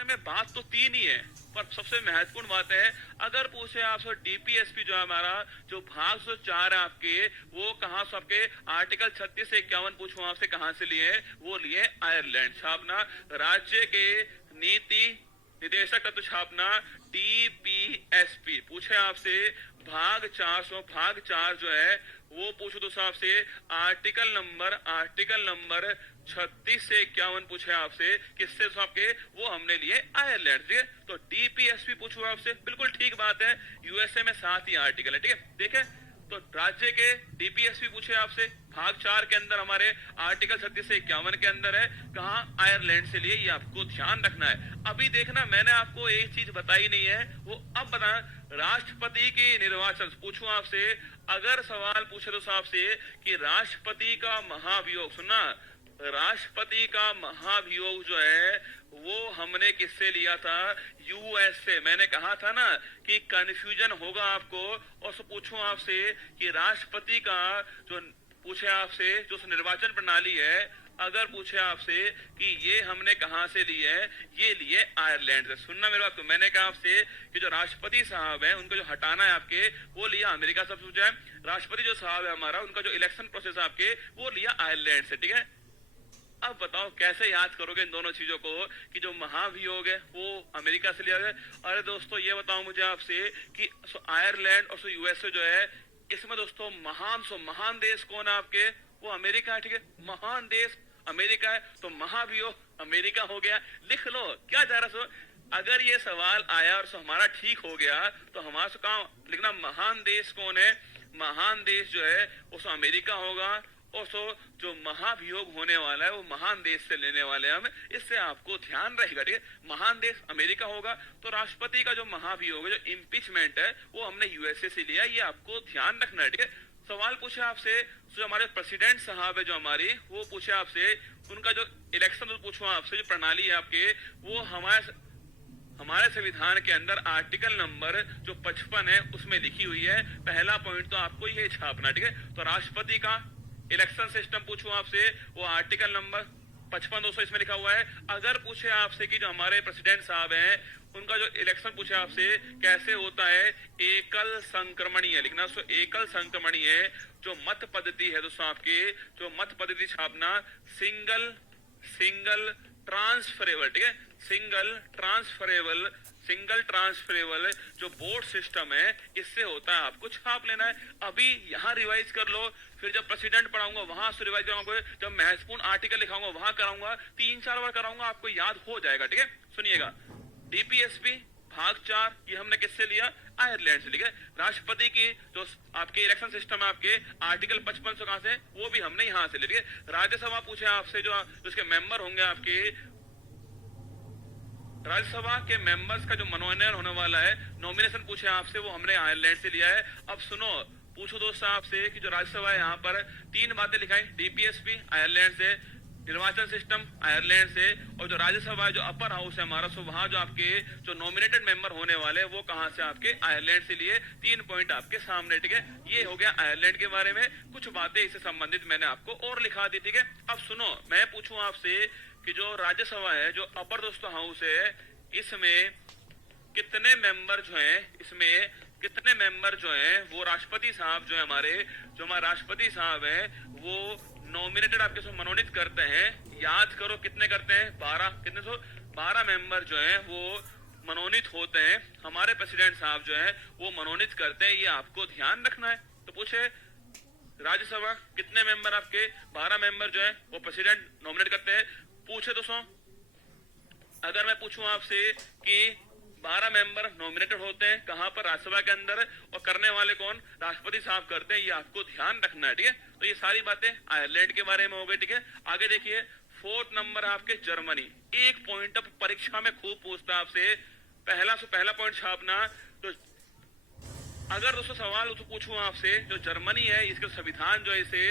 बारे में बात तो तीन ही है, पर सबसे महत्वपूर्ण बात है, अगर पूछे आपसे डीपीएसपी जो है हमारा, जो भाग 104 है आपके, वो कहाँ से आपके आर्टिकल 36 से 51 पूछूं आपसे कहाँ से लिए, वो लिए आयरलैंड। छापना राज्य के नीति निदेशक तत्व छापना डीपीएसपी। पूछे आपसे भाग 4 जो है वो पूछो दोस्तों आपसे आर्टिकल नंबर 36 से 51 पूछे आपसे, किससे आपके, वो हमने लिए आयरलैंड से। तो डीपीएसपी पूछो आपसे, बिल्कुल ठीक बात है, यूएसए में 7 ही आर्टिकल है, ठीक है। देखे तो राज्य के डीपीएसपी पूछे आपसे भाग 4 के अंदर हमारे आर्टिकल 36 से 51 के अंदर है, कहा आयरलैंड से लिए, ये आपको ध्यान रखना है। अभी देखना मैंने आपको एक चीज बताई नहीं है, वो अब बता, राष्ट्रपति की निर्वाचन पूछूं आपसे, अगर सवाल पूछे तो आपसे कि राष्ट्रपति का महाभियोग, सुनना, राष्ट्रपति का महाभियोग जो है वो हमने किससे लिया था, यूएस से। मैंने कहा था ना कि कंफ्यूजन होगा आपको, और सो पूछूं आपसे कि राष्ट्रपति का जो पूछे आपसे जो निर्वाचन प्रणाली है, अगर पूछे आपसे कि ये हमने कहां से लिए है, ये लिए आयरलैंड से। सुनना मेरी बात, तो मैंने कहा आपसे कि जो राष्ट्रपति साहब है उनको जो हटाना है आपके, वो लिया अमेरिका से पूछा है। राष्ट्रपति जो साहब है हमारा, उनका जो इलेक्शन प्रोसेस आपके, वो लिया आयरलैंड से, ठीक है। अब बताओ कैसे याद करोगे इन दोनों चीजों को, कि जो महाभियोग है वो अमेरिका से लिया गया। अरे दोस्तों ये बताओ मुझे आपसे कि आयरलैंड और यूएसए जो है, इसमें दोस्तों महान देश कौन है आपके, वो अमेरिका है, ठीक है। महान देश अमेरिका है, तो महाभियोग अमेरिका हो गया। लिख लो क्या जा रहा सो, अगर ये सवाल आया और हमारा ठीक हो गया तो हमारा से कहा लिखना, महान देश कौन है, महान देश जो है उस अमेरिका होगा, और सो जो महाभियोग होने वाला है वो महान देश से लेने वाले हैं हम, इससे आपको ध्यान रहेगा, ठीक है। महान देश अमेरिका होगा, तो राष्ट्रपति का जो महाभियोग है, जो इम्पीचमेंट है, वो हमने यूएसए से लिया, ये आपको ध्यान रखना है, ठीक है। सवाल पूछे आपसे जो हमारे प्रेसिडेंट साहब है जो हमारी, वो पूछे आपसे उनका जो इलेक्शन, पूछो आपसे जो प्रणाली है आपके, वो हमारे संविधान के अंदर आर्टिकल नंबर जो 55 है उसमें लिखी हुई है। पहला पॉइंट तो आपको ये छापना, ठीक है। तो राष्ट्रपति का इलेक्शन सिस्टम पूछूं आपसे, वो आर्टिकल नंबर 55 200 इसमें लिखा हुआ है। अगर पूछे आपसे कि जो हमारे प्रेसिडेंट साहब हैं उनका जो इलेक्शन पूछे आपसे कैसे होता है, एकल संक्रमणीय लिखना, सो एकल संक्रमणीय जो मत पद्धति है दोस्तों आपके, जो मत पद्धति छापना सिंगल ट्रांसफरेबल, ठीक है। सिंगल ट्रांसफरेबल जो बोर्ड सिस्टम है, इससे होता है, आपको छाप लेना है। अभी यहाँ रिवाइज कर लो, फिर जब प्रेसिडेंट पढ़ाऊंगा वहां से रिवाइज कराऊंगा, जब महत्वपूर्ण आर्टिकल लिखाऊंगा वहां कराऊंगा, 3-4 बार कराऊंगा, आपको याद हो जाएगा, ठीक है। सुनिएगा, डीपीएसपी भाग 4 ये हमने किससे लिया, आयरलैंड से लिया। राष्ट्रपति की जो आपके इलेक्शन सिस्टम है आपके, आर्टिकल 55 से कहां से, वो भी हमने यहां से ले लिया। राज्यसभा पूछे आपसे जो उसके मेंबर होंगे आपके, राज्यसभा के मेंबर्स का जो मनोनयन होने वाला है, नॉमिनेशन पूछे आपसे, वो हमने आयरलैंड से लिया है। अब सुनो, पूछो दोस्तों आपसे कि जो राज्यसभा है यहाँ पर 3 बातें लिखाई, डीपीएसपी आयरलैंड से, निर्वाचन सिस्टम आयरलैंड से, और जो राज्यसभा जो अपर हाउस है हमारा, सो वहां जो आपके जो नॉमिनेटेड मेंबर होने वाले वो कहां से, आपके आयरलैंड से लिए। 3 पॉइंट आपके सामने, ठीक है। ये हो गया आयरलैंड के बारे में, कुछ बातें इससे संबंधित मैंने आपको और लिखा दी, ठीक है। अब सुनो, मैं पूछूं आपसे कि जो राज्यसभा है, जो अपर दोस्तों हाउस है, इसमें कितने मेंबर जो हैं, वो राष्ट्रपति साहब जो है हमारे, जो हमारे राष्ट्रपति साहब हैं, वो नॉमिनेटेड आपके से मनोनीत करते हैं। याद करो कितने करते हैं, 12 मेंबर जो हैं वो मनोनीत होते हैं। हमारे प्रेसिडेंट साहब जो हैं वो मनोनीत करते हैं, ये आपको ध्यान रखना है। तो पूछे राज्यसभा कितने मेंबर आपके, 12 मेंबर जो है वो प्रेसिडेंट नॉमिनेट करते हैं। पूछे दोस्तों, अगर मैं पूछूं आपसे कि 12 मेंबर नॉमिनेटेड होते हैं कहां पर, राज्यसभा के अंदर, और करने वाले कौन, राष्ट्रपति साहब करते हैं, ये आपको ध्यान रखना है, ठीक है। तो ये सारी बातें आयरलैंड के बारे में हो गई, ठीक है। आगे देखिए, 4th नंबर आपके जर्मनी। एक पॉइंट अब परीक्षा में खूब पूछता है आपसे, पहला पॉइंट छापना। तो अगर दोस्तों सवाल तो पूछूं आपसे, जो जर्मनी है इसके संविधान जो है इसे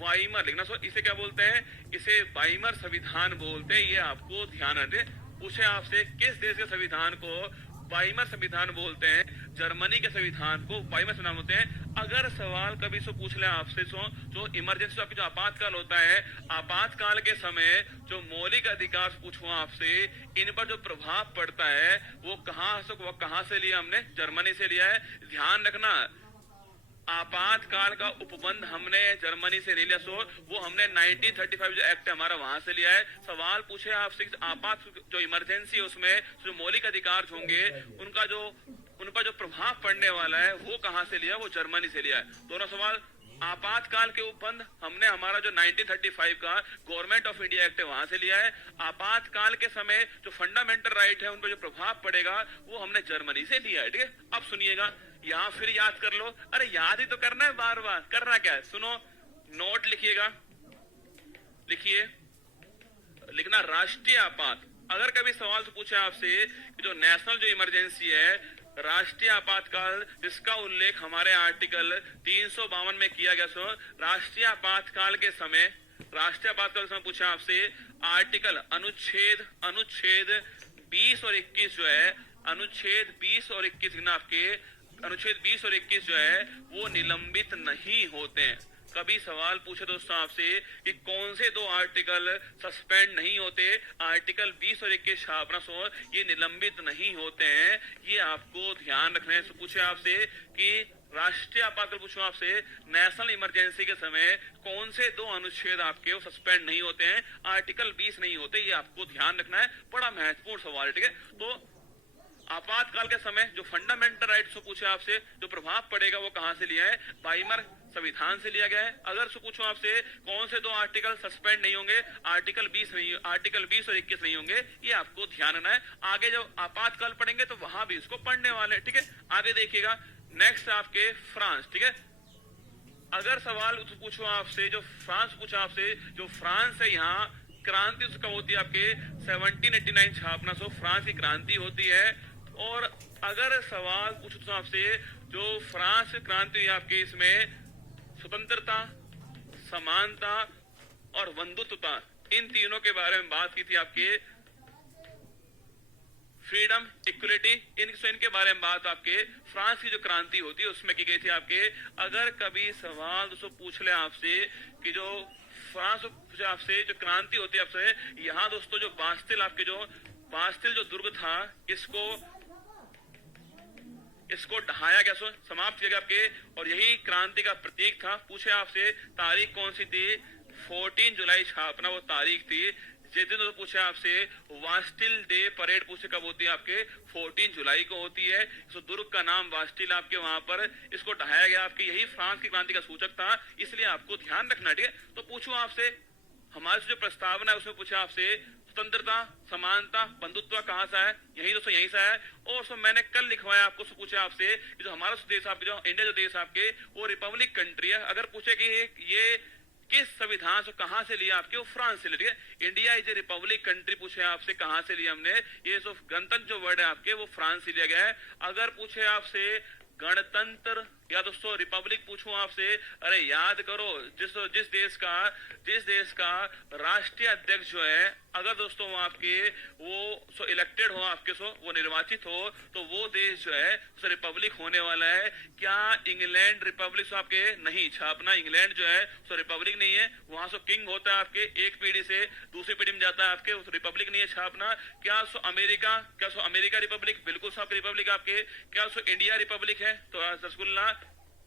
वाइमर लिखना, सो इसे क्या बोलते हैं, इसे वाइमर संविधान बोलते हैं, ये आपको ध्यान रखना। पूछे आपसे किस देश के संविधान को वाइमर संविधान बोलते हैं, जर्मनी के संविधान को वाइमर संविधान बोलते हैं। अगर सवाल कभी सो पूछ ले आपसे जो इमरजेंसी आपकी जो आपातकाल होता है, आपातकाल के समय जो मौलिक अधिकार पूछूं आपसे, इन पर जो प्रभाव पड़ता है वो कहां से लिया हमने? जर्मनी से लिया है। ध्यान रखना, आपातकाल का उपबंध हमने जर्मनी से नहीं लिया, वो हमने 1935 जो एक्ट है हमारा वहां से लिया है। सवाल पूछे आपसे आपात जो इमरजेंसी है उसमें जो मौलिक अधिकार होंगे उन पर जो प्रभाव पड़ने वाला है वो कहां से लिया? वो जर्मनी से लिया है। दोनों सवाल। आपातकाल के उपबंध हमने हमारा जो 1935 का गवर्नमेंट ऑफ इंडिया एक्ट है वहां से लिया है। आपातकाल के समय जो फंडामेंटल राइट है उन पर जो प्रभाव पड़ेगा वो हमने जर्मनी से लिया है। ठीक है, अब सुनिएगा, यहां फिर याद कर लो। अरे याद ही तो करना है, बार बार करना क्या है? सुनो, नोट लिखिएगा, लिखिए, लिखना राष्ट्रीय आपात। अगर कभी सवाल से पूछे आपसे कि जो नेशनल जो इमरजेंसी है, राष्ट्रीय आपातकाल, जिसका उल्लेख हमारे आर्टिकल 352 में किया गया, राष्ट्रीय आपातकाल के समय पूछा आपसे आर्टिकल अनुच्छेद 20 और 21 जो है, अनुच्छेद 20 और 21 आपके अनुच्छेद 20 और 21 जो है वो निलंबित नहीं होते हैं। कभी सवाल पूछे दोस्तों आपसे कि कौन से दो आर्टिकल सस्पेंड नहीं होते, आर्टिकल 20 और 21 छापना ये निलंबित नहीं होते हैं, ये आपको ध्यान रखना है। पूछे आपसे कि राष्ट्रीय आपातकाल, पूछो आपसे नेशनल इमरजेंसी के समय कौन से दो अनुच्छेद आपके वो सस्पेंड नहीं होते हैं, आर्टिकल 20 नहीं होते, ये आपको ध्यान रखना है, बड़ा महत्वपूर्ण सवाल है। ठीक है, तो आपातकाल के समय जो फंडामेंटल राइट्स पूछे आपसे जो प्रभाव पड़ेगा वो कहां से लिया है? बाइमर संविधान से लिया गया है। अगर पूछो आपसे कौन से दो आर्टिकल सस्पेंड नहीं होंगे, आर्टिकल 20 और 21 नहीं होंगे, ये आपको ध्यान रखना है। आगे जब आपातकाल पढ़ेंगे तो वहां भी इसको पढ़ने वाले। ठीक है, आगे देखिएगा, नेक्स्ट आपके फ्रांस। ठीक है, अगर सवाल पूछो आपसे जो फ्रांस पूछा आपसे, जो फ्रांस है यहाँ क्रांति उसका होती है आपके 1789 छापना, फ्रांस की क्रांति होती है। और अगर सवाल पूछो आपसे जो फ्रांस क्रांति हुई आपके, इसमें स्वतंत्रता, समानता और बंधुत्वता, इन तीनों के बारे में बात की थी आपके, फ्रीडम, इक्वलिटी, इनके बारे में बात आपके फ्रांस की जो क्रांति होती है उसमें की गई थी आपके। अगर कभी सवाल दोस्तों पूछ ले आपसे कि जो फ्रांस आपसे जो क्रांति होती है आपसे, यहाँ दोस्तों जो बास्तिल जो दुर्ग था, इसको ढहाया गया, समाप्त किया गया आपके, और यही क्रांति का प्रतीक था। पूछे आपसे तारीख कौन सी थी? 14 जुलाई छापना वो तारीख थी। जिस दिन तो पूछे आपसे वास्टिल डे परेड, पूछे कब होती है आपके? 14 जुलाई को होती है। तो दुर्ग का नाम वास्टिल आपके वहां पर इसको ढहाया गया आपके, यही फ्रांस की क्रांति का सूचक था, इसलिए आपको ध्यान रखना। ठीक है, तो पूछो आपसे हमारी जो प्रस्तावना है उसमें पूछा आपसे स्वतंत्रता, समानता, बंधुत्व कहां से है? यही दोस्तों यहीं से है। और मैंने कल लिखवाया आपको, पूछे आपसे जो हमारा देश आपके, जो इंडिया जो देश आपके वो रिपब्लिक कंट्री है। अगर पूछे कि ये किस संविधान से कहां से लिया आपके? वो फ्रांस से लिया। India is a Republic country, पूछे आपसे कहां से लिया हमने? ये जो गणतंत्र जो वर्ड है आपके वो फ्रांस से लिया गया है। अगर पूछे आपसे गणतंत्र या दोस्तों रिपब्लिक पूछूं आपसे, अरे याद करो जिस देश का राष्ट्रीय अध्यक्ष जो है, अगर दोस्तों वो आपके वो इलेक्टेड हो आपके, वो निर्वाचित हो, तो वो देश जो है उसे रिपब्लिक होने वाला है। क्या इंग्लैंड रिपब्लिक आपके? नहीं छापना, इंग्लैंड जो है सो रिपब्लिक नहीं है, वहां सो किंग होता है आपके, एक पीढ़ी से दूसरी पीढ़ी में जाता है आपके, उस रिपब्लिक नहीं है छापना। क्या अमेरिका रिपब्लिक? बिल्कुल सब रिपब्लिक आपके। क्या इंडिया रिपब्लिक है? तो रसगुल्ला,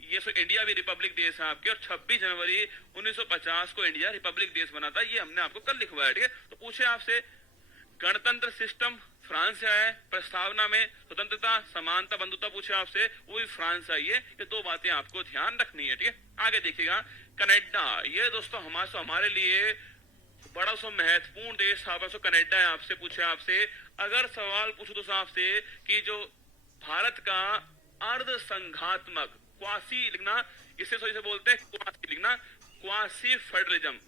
ये इंडिया भी रिपब्लिक देश है आपके, और 26 जनवरी 1950 को इंडिया रिपब्लिक देश बना था, ये हमने आपको कल लिखवाया। ठीक है, तो पूछे आपसे गणतंत्र सिस्टम फ्रांस से आया है, प्रस्तावना में स्वतंत्रता, समानता, बंधुत्व पूछे आपसे वो भी फ्रांस आई है। ये दो बातें आपको ध्यान रखनी है। ठीक है, आगे देखिएगा कनाडा, ये दोस्तों हमारे लिए बड़ा महत्वपूर्ण देश था, कनाडा है। आपसे पूछे आपसे अगर सवाल पूछो दोस्तों आपसे कि जो भारत का अर्ध संघात्मक, क्वासी लिखना, इसे सही से बोलते हैं क्वासी लिखना, क्वासी फेडरलिज्म।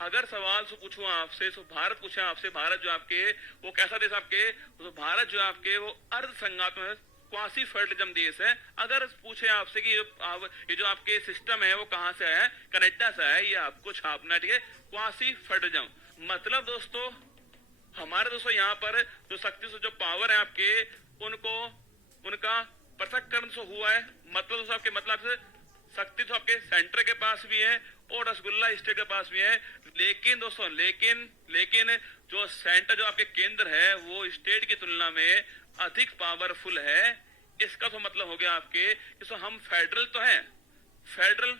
अगर सवाल पूछूं आपसे भारत पूछा आपसे, भारत जो आपके वो कैसा देश आपके? तो भारत जो आपके वो अर्ध संघात्मक क्वासी फेडरलिज्म देश है। अगर पूछे आपसे कि ये जो आपके सिस्टम है वो कहां से है? कनाडा से है, ये आपको छापना। ठीक है, क्वासी फेडरलिज्म मतलब दोस्तों हमारे दोस्तों यहाँ पर जो शक्ति से जो पावर है आपके, उनको उनका पृथककरण तो हुआ है, मतलब दोस्तों आपके मतलब से शक्ति तो आपके सेंटर के पास भी है और रसगुल्ला स्टेट के पास भी है। लेकिन दोस्तों लेकिन जो सेंटर जो आपके केंद्र है वो स्टेट की तुलना में अधिक पावरफुल है। इसका तो मतलब हो गया आपके कि हम फेडरल तो हैं, फेडरल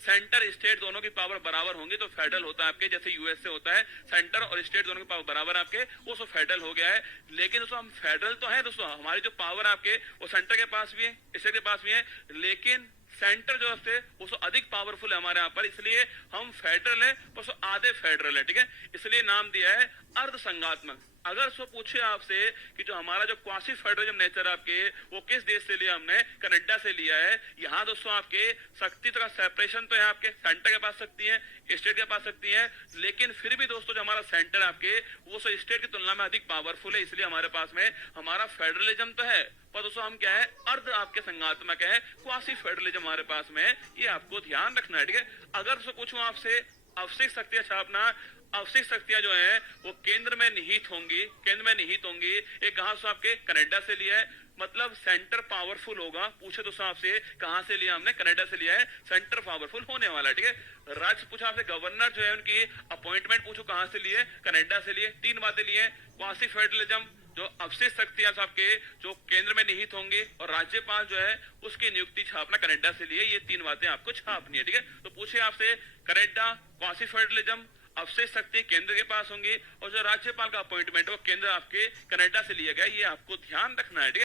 सेंटर स्टेट दोनों की पावर बराबर होंगी तो फेडरल होता है आपके, जैसे यूएसए होता है सेंटर और स्टेट दोनों की पावर बराबर आपके, वो सो फेडरल हो गया है। लेकिन दोस्तों हम फेडरल तो है दोस्तों, हमारी जो पावर आपके वो सेंटर के पास भी है, स्टेट के पास भी है, लेकिन सेंटर जो है वो सो अधिक पावरफुल है हमारे यहाँ पर, इसलिए हम फेडरल है पर सो आधे फेडरल है, ठीक है। इसलिए नाम दिया है अर्ध संघात्मक। अगर सो पूछे आपसे कि जो हमारा जो क्वासी फेडरलिज्म नेचर आपके वो किस देश से लिया, हमने कनाडा से लिया है। यहाँ दोस्तों आपके शक्ति का सेपरेशन तो है आपके सेंटर के पास सकती है, स्टेट के पास सकती है, लेकिन फिर भी दोस्तों जो हमारा सेंटर आपके वो सो स्टेट की तुलना में अधिक पावरफुल है, इसलिए हमारे पास में हमारा फेडरलिज्म तो है पर दोस्तों हम क्या है अर्ध आपके संघात्मक है, क्वासी फेडरलिज्म हमारे पास में है, ये आपको ध्यान रखना है, ठीक है। अगर सो पूछूं आपसे अवशिष्ट शक्तियां छापना, अवशिष्ट शक्तियां जो है वो केंद्र में निहित होंगी, केंद्र में निहित होंगी। ये कहां से आपके कनाडा से लिया है, मतलब सेंटर पावरफुल होगा। पूछे दोस्तों आपसे कहां से लिया, हमने कनाडा से लिया है, सेंटर पावरफुल होने वाला, ठीक है। राज्य पूछा आपसे गवर्नर जो है उनकी अपॉइंटमेंट पूछो कहां से लिए, कनाडा से लिए। तीन बातें लिए, क्वासी फेडरलिज्म, जो अवशिष्ट शक्तियां आपके जो केंद्र में निहित होंगी, और राज्यपाल जो है उसकी नियुक्ति छापना कनाडा से लिए। ये तीन बातें आपको छापनी है, ठीक है। तो पूछे आपसे कनाडा, क्वासी फेडरलिज्म, अवशिष्ट शक्ति केंद्र के पास होंगी, और जो राज्यपाल का अपॉइंटमेंट वो केंद्र आपके कनाडा से लिया गया, ये आपको ध्यान रखना है, ठीक है।